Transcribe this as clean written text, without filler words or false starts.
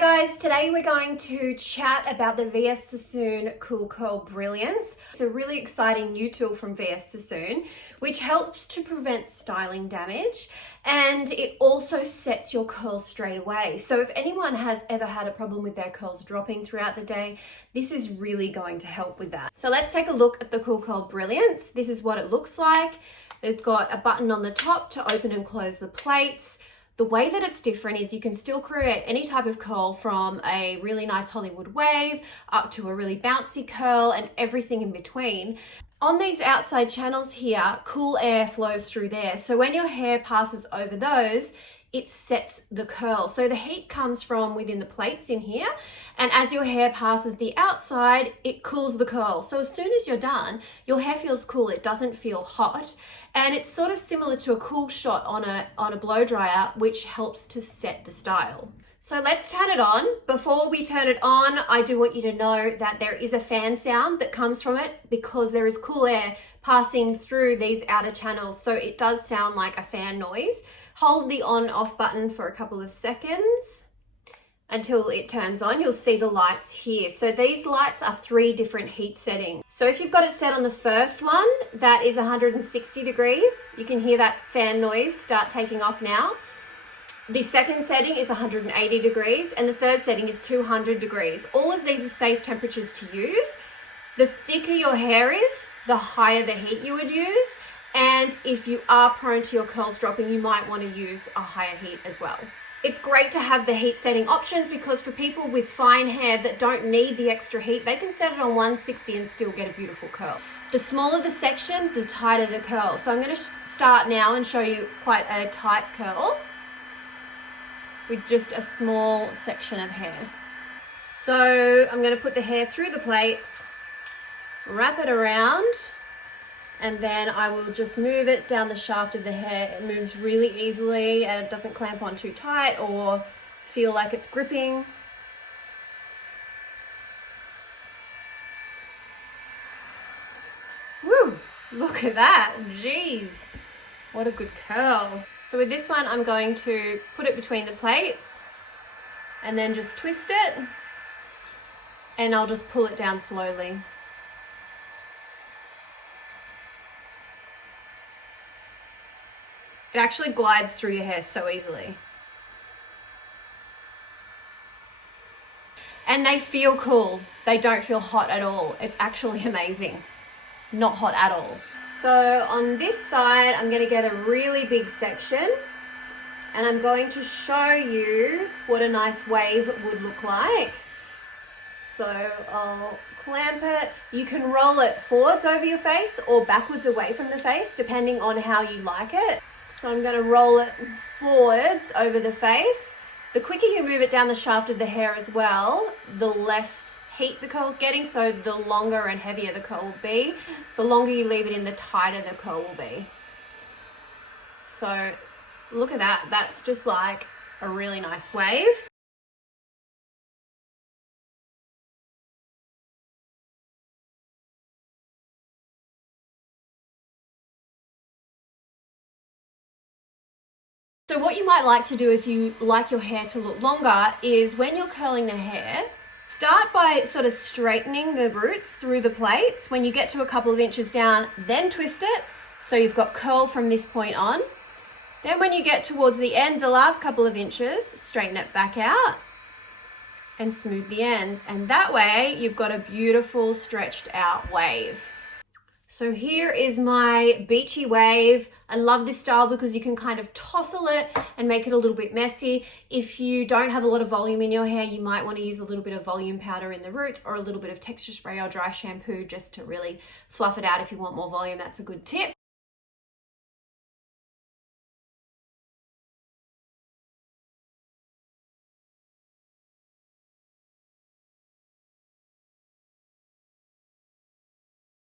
Hi guys, today we're going to chat about the VS Sassoon Cool Curl Brilliance. It's a really exciting new tool from VS Sassoon, which helps to prevent styling damage, and it also sets your curls straight away. So if anyone has ever had a problem with their curls dropping throughout the day, this is really going to help with that. So let's take a look at the Cool Curl Brilliance. This is what it looks like. It's got a button on the top to open and close the plates. The way that it's different is you can still create any type of curl, from a really nice Hollywood wave up to a really bouncy curl and everything in between. On these outside channels here, cool air flows through there. So when your hair passes over those, it sets the curl. So the heat comes from within the plates in here, and as your hair passes the outside, it cools the curl. So as soon as you're done, your hair feels cool. It doesn't feel hot, and it's sort of similar to a cool shot on a blow dryer, which helps to set the style. So let's turn it on. Before we turn it on, I do want you to know that there is a fan sound that comes from it because there is cool air passing through these outer channels. So it does sound like a fan noise. Hold the on-off button for a couple of seconds until it turns on. You'll see the lights here. So these lights are 3 different heat settings. So if you've got it set on the first one, that is 160 degrees. You can hear that fan noise start taking off now. The second setting is 180 degrees, and the third setting is 200 degrees. All of these are safe temperatures to use. The thicker your hair is, the higher the heat you would use. And if you are prone to your curls dropping, you might want to use a higher heat as well. It's great to have the heat setting options because for people with fine hair that don't need the extra heat, they can set it on 160 and still get a beautiful curl. The smaller the section, the tighter the curl. So I'm going to start now and show you quite a tight curl with just a small section of hair. So I'm going to put the hair through the plates, wrap it around, and then I will just move it down the shaft of the hair. It moves really easily and it doesn't clamp on too tight or feel like it's gripping. Woo! Look at that, jeez. What a good curl. So with this one, I'm going to put it between the plates and then just twist it, and I'll just pull it down slowly. It actually glides through your hair so easily. And they feel cool. They don't feel hot at all. It's actually amazing. Not hot at all. So on this side, I'm going to get a really big section, and I'm going to show you what a nice wave would look like. So I'll clamp it. You can roll it forwards over your face or backwards away from the face, depending on how you like it. So I'm going to roll it forwards over the face. The quicker you move it down the shaft of the hair as well, the less heat the curl's getting, so the longer and heavier the curl will be. The longer you leave it in, the tighter the curl will be. So look at that. That's just like a really nice wave. So what you might like to do if you like your hair to look longer is when you're curling the hair, start by sort of straightening the roots through the plates. When you get to a couple of inches down, then twist it so you've got curl from this point on. Then when you get towards the end, the last couple of inches, straighten it back out and smooth the ends. And that way you've got a beautiful stretched out wave. So here is my beachy wave. I love this style because you can kind of tousle it and make it a little bit messy. If you don't have a lot of volume in your hair, you might want to use a little bit of volume powder in the roots or a little bit of texture spray or dry shampoo just to really fluff it out. If you want more volume, that's a good tip.